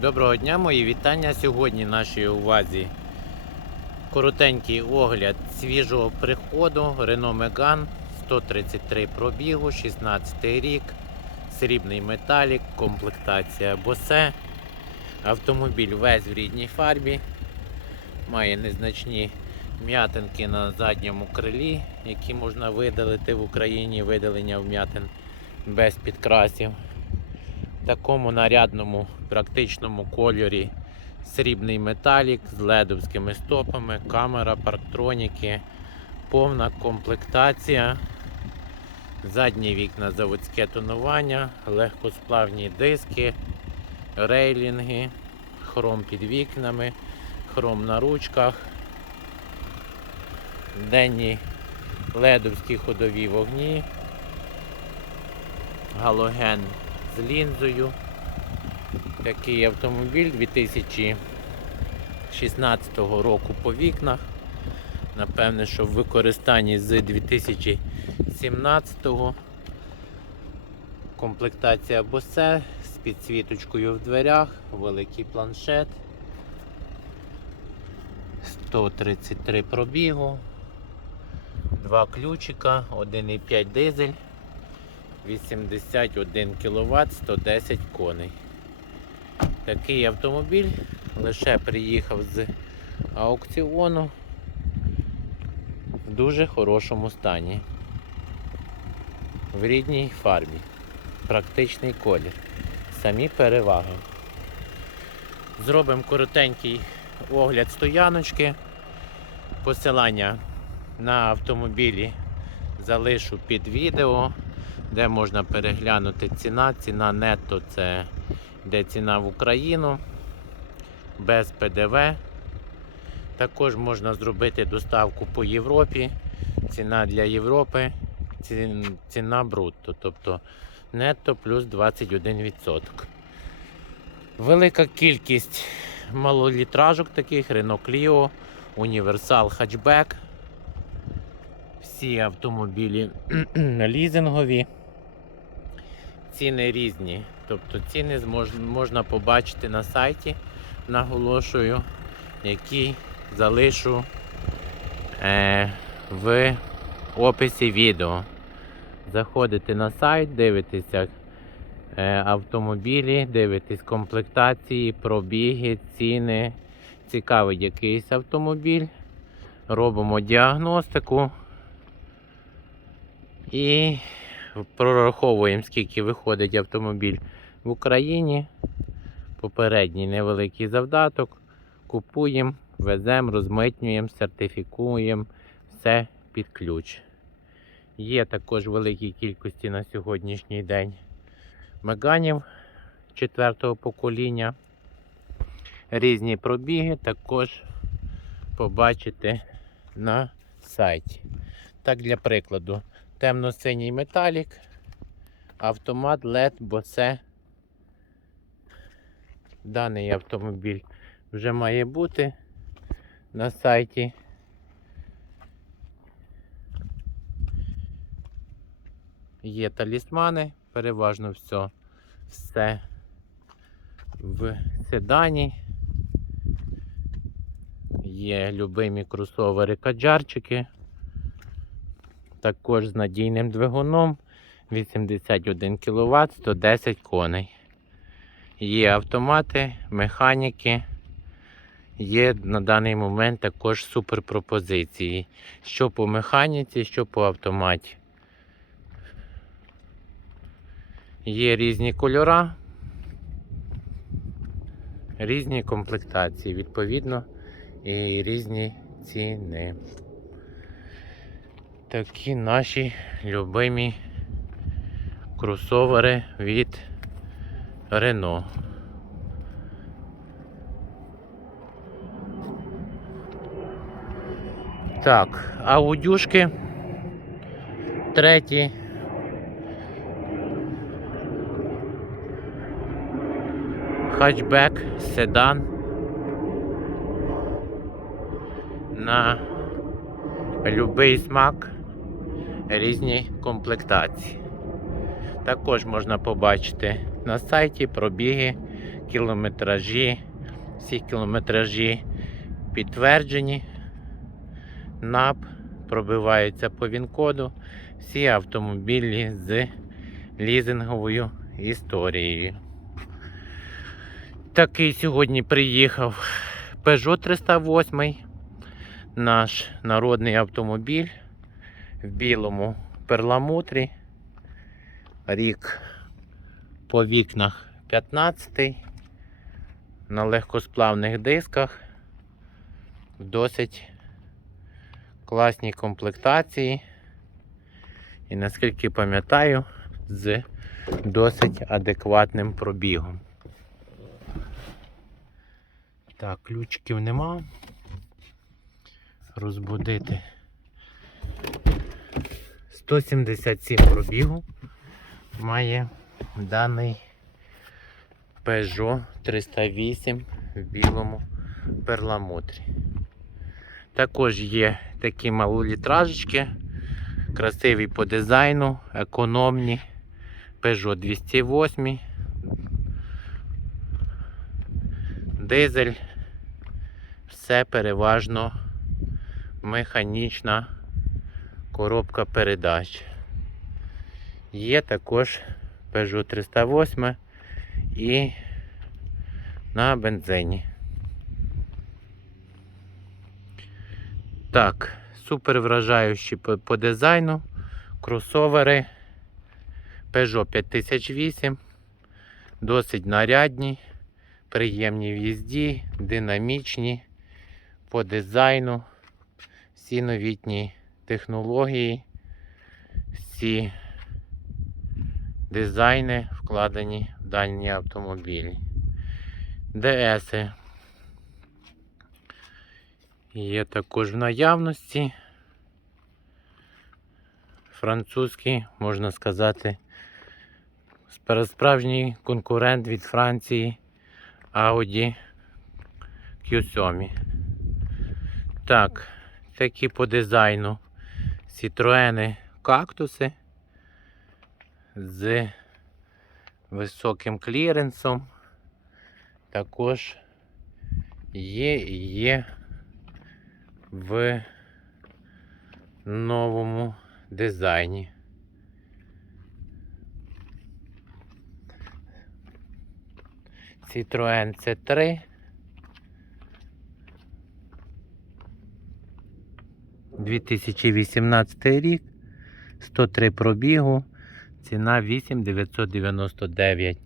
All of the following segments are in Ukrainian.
Доброго дня, мої вітання. Сьогодні нашій увазі коротенький огляд свіжого приходу Renault Megane 133 пробігу, 16 рік, срібний металік, комплектація Bose. Автомобіль весь в рідній фарбі, має незначні м'ятинки на задньому крилі, які можна видалити в Україні, видалення вм'ятин без підкрасів такому нарядному практичному кольорі срібний металік з ледовськими стопами, камера, парктроніки, повна комплектація, задні вікна заводське тонування, легкосплавні диски, рейлінги, хром під вікнами, хром на ручках, денні ледовські ходові вогні, галоген з лінзою. Такий автомобіль 2016 року по вікнах. Напевне, що в використанні з 2017 комплектація Bose з підсвіточкою в дверях, великий планшет. 133 пробігу, два ключика, 1,5 дизель. 81 кВт 110 коней. Такий автомобіль лише приїхав з аукціону в дуже хорошому стані. В рідній фарбі. Практичний колір. Самі переваги. Зробимо коротенький огляд стояночки. Посилання на автомобілі залишу під відео де можна переглянути ціна. Ціна нетто це йде ціна в Україну без ПДВ. Також можна зробити доставку по Європі. Ціна для Європи, ціна брутто, тобто нетто плюс 21%. Велика кількість малолітражок таких Renault Clio, Універсал хатчбек. Всі автомобілі лізингові. Ціни різні. Тобто ціни можна побачити на сайті, наголошую, який залишу е, в описі відео. Заходите на сайт, дивитеся е, автомобілі, дивитесь комплектації, пробіги, ціни. Цікавий якийсь автомобіль. Робимо діагностику і прораховуємо, скільки виходить автомобіль в Україні. Попередній невеликий завдаток. Купуємо, веземо, розмитнюємо, сертифікуємо все під ключ. Є також великій кількості на сьогоднішній день меганів четвертого покоління. Різні пробіги також побачите на сайті. Так, для прикладу, темно-синій металік, автомат LED Bose. Даний автомобіль вже має бути на сайті. Є талісмани, переважно все, все в седані. Є любимі кросовери каджарчики. Також з надійним двигуном 81 кВт 110 коней. Є автомати, механіки. Є на даний момент також суперпропозиції. Що по механіці, що по автоматі. Є різні кольора, різні комплектації, відповідно, і різні ціни. Такі наші любимі кросовери від Renault. Так, аудюшки треті. Хатчбек, седан на любий смак, різні комплектації. Також можна побачити на сайті пробіги, кілометражі, всі кілометражі підтверджені. НАП пробивається по ВІН-коду. Всі автомобілі з лізинговою історією. Такий сьогодні приїхав Peugeot 308, наш народний автомобіль в білому перламутрі. Рік по вікнах 15 на легкосплавних дисках в досить класній комплектації. І наскільки пам'ятаю, з досить адекватним пробігом. Так, ключиків нема. Розбудити. 177 пробігу має даний Peugeot 308 в білому перламутрі. Також є такі малолітражечки, красиві по дизайну, економні. Peugeot 208. Дизель. Все переважно механічна коробка передач. Є також Peugeot 308 і на бензині. Так, супер вражаючі по, по дизайну. Кросовери Peugeot 5008. Досить нарядні, приємні в їзді, динамічні по дизайну, всі новітні технології, всі дизайни вкладені в дані автомобілі. ДС є також в наявності. Французький, можна сказати, спра- справжній конкурент від Франції Audi Q7. Так, такі по дизайну Citroени кактуси з високим кліренсом. Також є, і є в новому дизайні. Citroen C3. Дві тисячі вісімнадцятий рік, 103 пробігу, ціна 8,999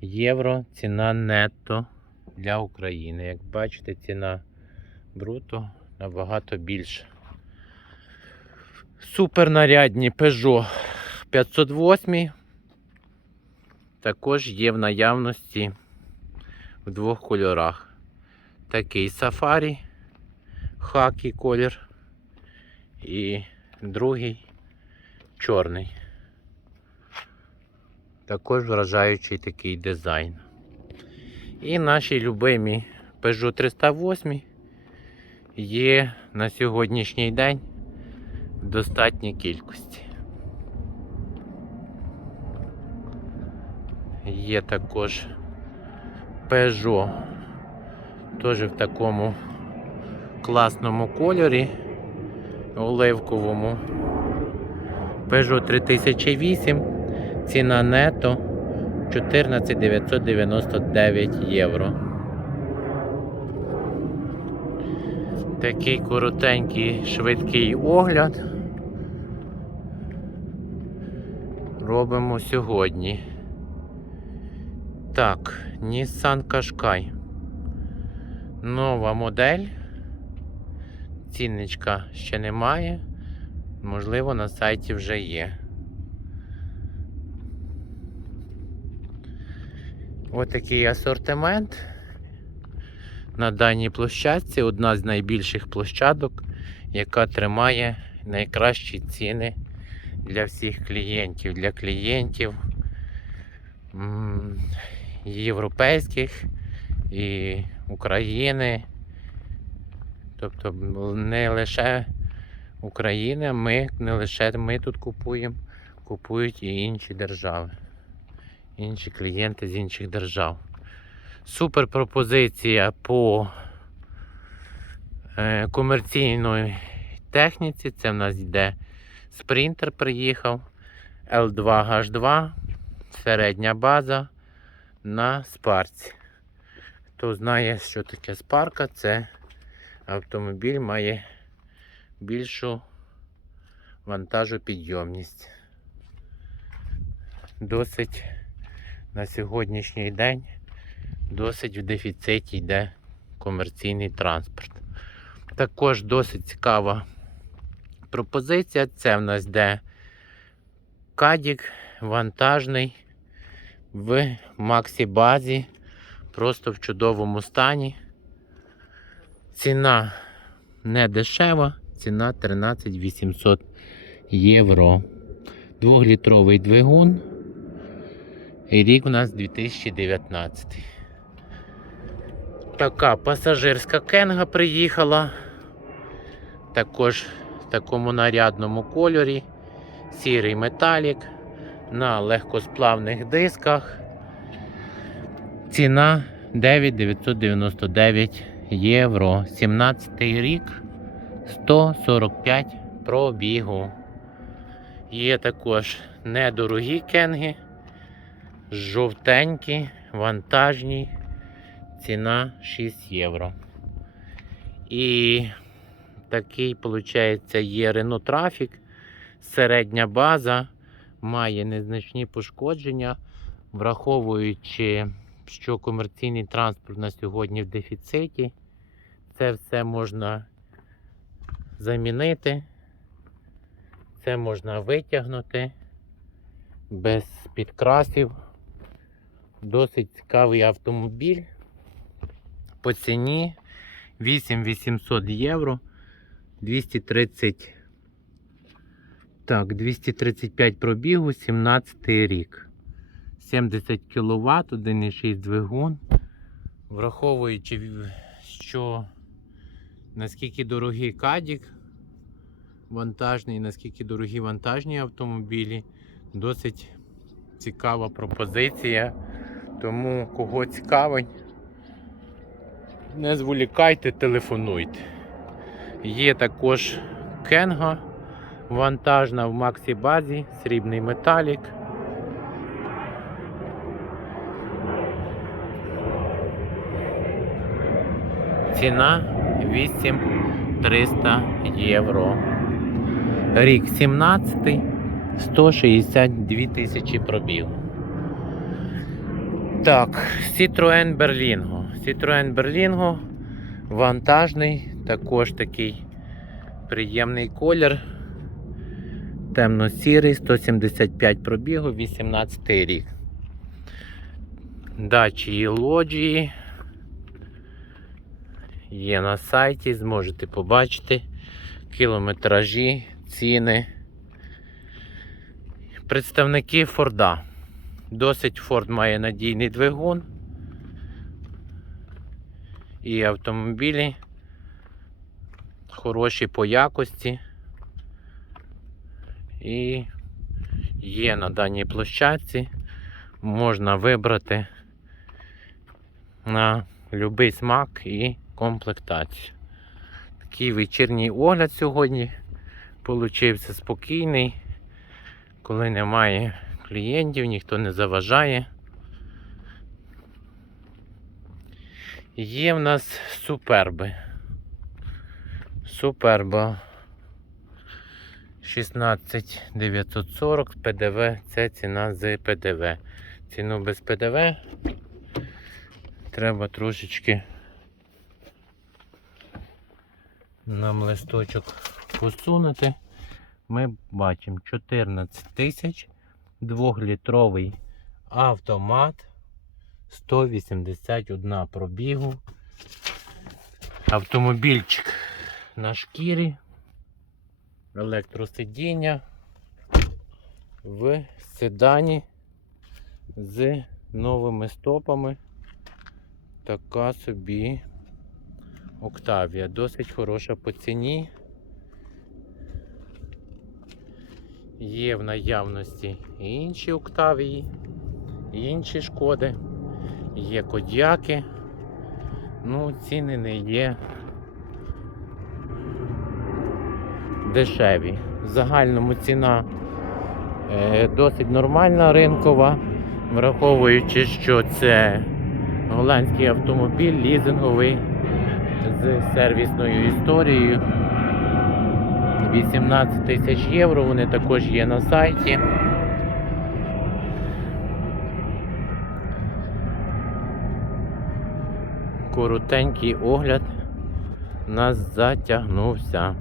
євро, ціна нетто для України. Як бачите, ціна бруто набагато більша. Супернарядні Peugeot 508 також є в наявності в двох кольорах. Такий сафарі, хакі колір і другий чорний. Також вражаючий такий дизайн. І наші любимі Peugeot 308 є на сьогоднішній день в достатній кількості. Є також Peugeot, теж в такому класному кольорі, оливковому. Peugeot 3008, ціна нето 14 999 євро. Такий коротенький швидкий огляд робимо сьогодні. Так, Nissan Qashqai. Нова модель. Цінничка ще немає. Можливо, на сайті вже є. Ось такий асортимент. На даній площадці одна з найбільших площадок, яка тримає найкращі ціни для всіх клієнтів. Для клієнтів європейських і України. Тобто не лише Україна, ми не лише ми тут купуємо, купують і інші держави, інші клієнти з інших держав. Супер пропозиція по е, комерційної техніці. Це в нас йде спринтер приїхав. L2H2, середня база на спарці. Хто знає, що таке спарка, це автомобіль має більшу вантажопідйомність. Досить на сьогоднішній день досить в дефіциті йде комерційний транспорт. Також досить цікава пропозиція. Це в нас йде кадік вантажний в Максі базі, просто в чудовому стані. Ціна не дешева, ціна 13 800 євро. Двохлітровий двигун. І рік у нас 2019. Така пасажирська кенга приїхала. Також в такому нарядному кольорі. Сірий металік на легкосплавних дисках. Ціна 9,999 євро. 17 рік 145 пробігу. Є також недорогі кенги, жовтенькі, вантажні. Ціна 6 євро. І такий, виходить, є Renault Traffic. Середня база має незначні пошкодження, враховуючи, що комерційний транспорт на сьогодні в дефіциті. Це все можна замінити. Це можна витягнути без підкрасів. Досить цікавий автомобіль. По ціні 8800 євро. 230. Так, 235 пробігу, 17 рік. 70 кВт, 1,6 двигун. Враховуючи, що наскільки дорогий кадік вантажний, наскільки дорогі вантажні автомобілі, досить цікава пропозиція. Тому кого цікавить, не зволікайте, телефонуйте. Є також Кенга вантажна в Максі базі, срібний металік. Ціна 8300 євро. Рік 17, 162 тисячі пробіг. Так, Citroen Berlingo. Citroen Berlingo вантажний, також такий приємний колір. Темно-сірий, 175 пробігу, 18 рік. Дачі і лоджії. Є на сайті, зможете побачити кілометражі, ціни. Представники Форда. Досить Форд має надійний двигун. І автомобілі хороші по якості. І є на даній площадці. Можна вибрати на будь-який смак і комплектацію. Такий вечірній огляд сьогодні получився спокійний, коли немає клієнтів, ніхто не заважає. Є в нас суперби. Суперба 16 940 ПДВ, це ціна з ПДВ. Ціну без ПДВ треба трошечки нам листочок посунути. Ми бачимо 14 тисяч, 2-літровий автомат, 181 пробігу. Автомобільчик на шкірі, електросидіння в седані з новими стопами. Така собі Октавія. Досить хороша по ціні. Є в наявності інші Октавії, інші шкоди. є кодяки. Ну, ціни не є дешеві. В загальному ціна е, досить нормальна ринкова, враховуючи, що це голландський автомобіль лізинговий з сервісною історією. 18 тисяч євро, вони також є на сайті. Коротенький огляд нас затягнувся.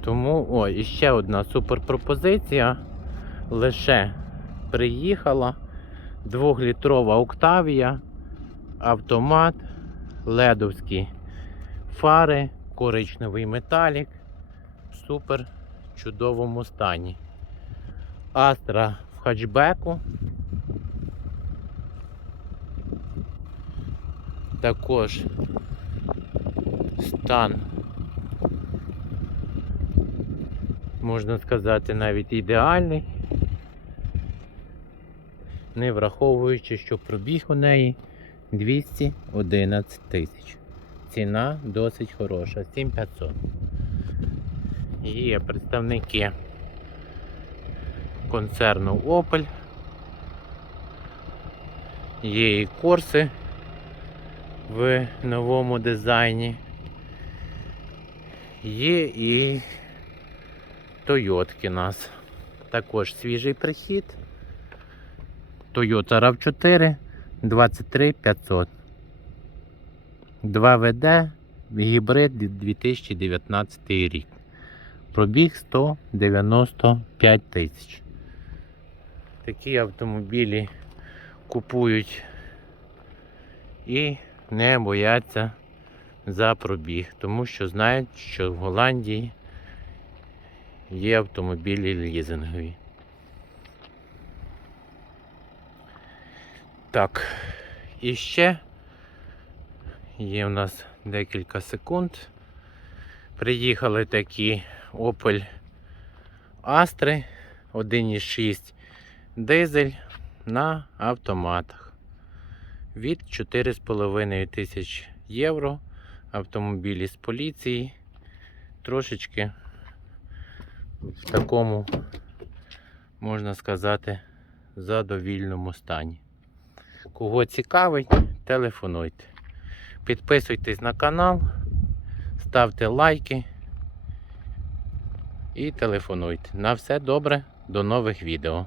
Тому, о, і ще одна суперпропозиція. Лише приїхала двохлітрова Октавія, автомат, ледовські фари, коричневий металік супер чудовому стані. Астра в хатчбеку. Також стан, можна сказати, навіть ідеальний, не враховуючи, що пробіг у неї 211 тисяч. Ціна досить хороша, 7500. Є представники концерну Opel. Є і корси в новому дизайні. Є і Тойотки нас. Також свіжий прихід. Toyota RAV4 23500. 2 ВД гібрид 2019 рік. Пробіг 195 тисяч. Такі автомобілі купують і не бояться за пробіг, тому що знають, що в Голландії є автомобілі лізингові. Так, і ще є в нас декілька секунд. Приїхали такі Opel Astra 1.6 дизель на автоматах від 4,5 тисяч євро. Автомобілі з поліції. Трошечки в такому, можна сказати, задовільному стані. Кого цікавить, телефонуйте. Підписуйтесь на канал, ставте лайки і телефонуйте. На все добре, до нових відео.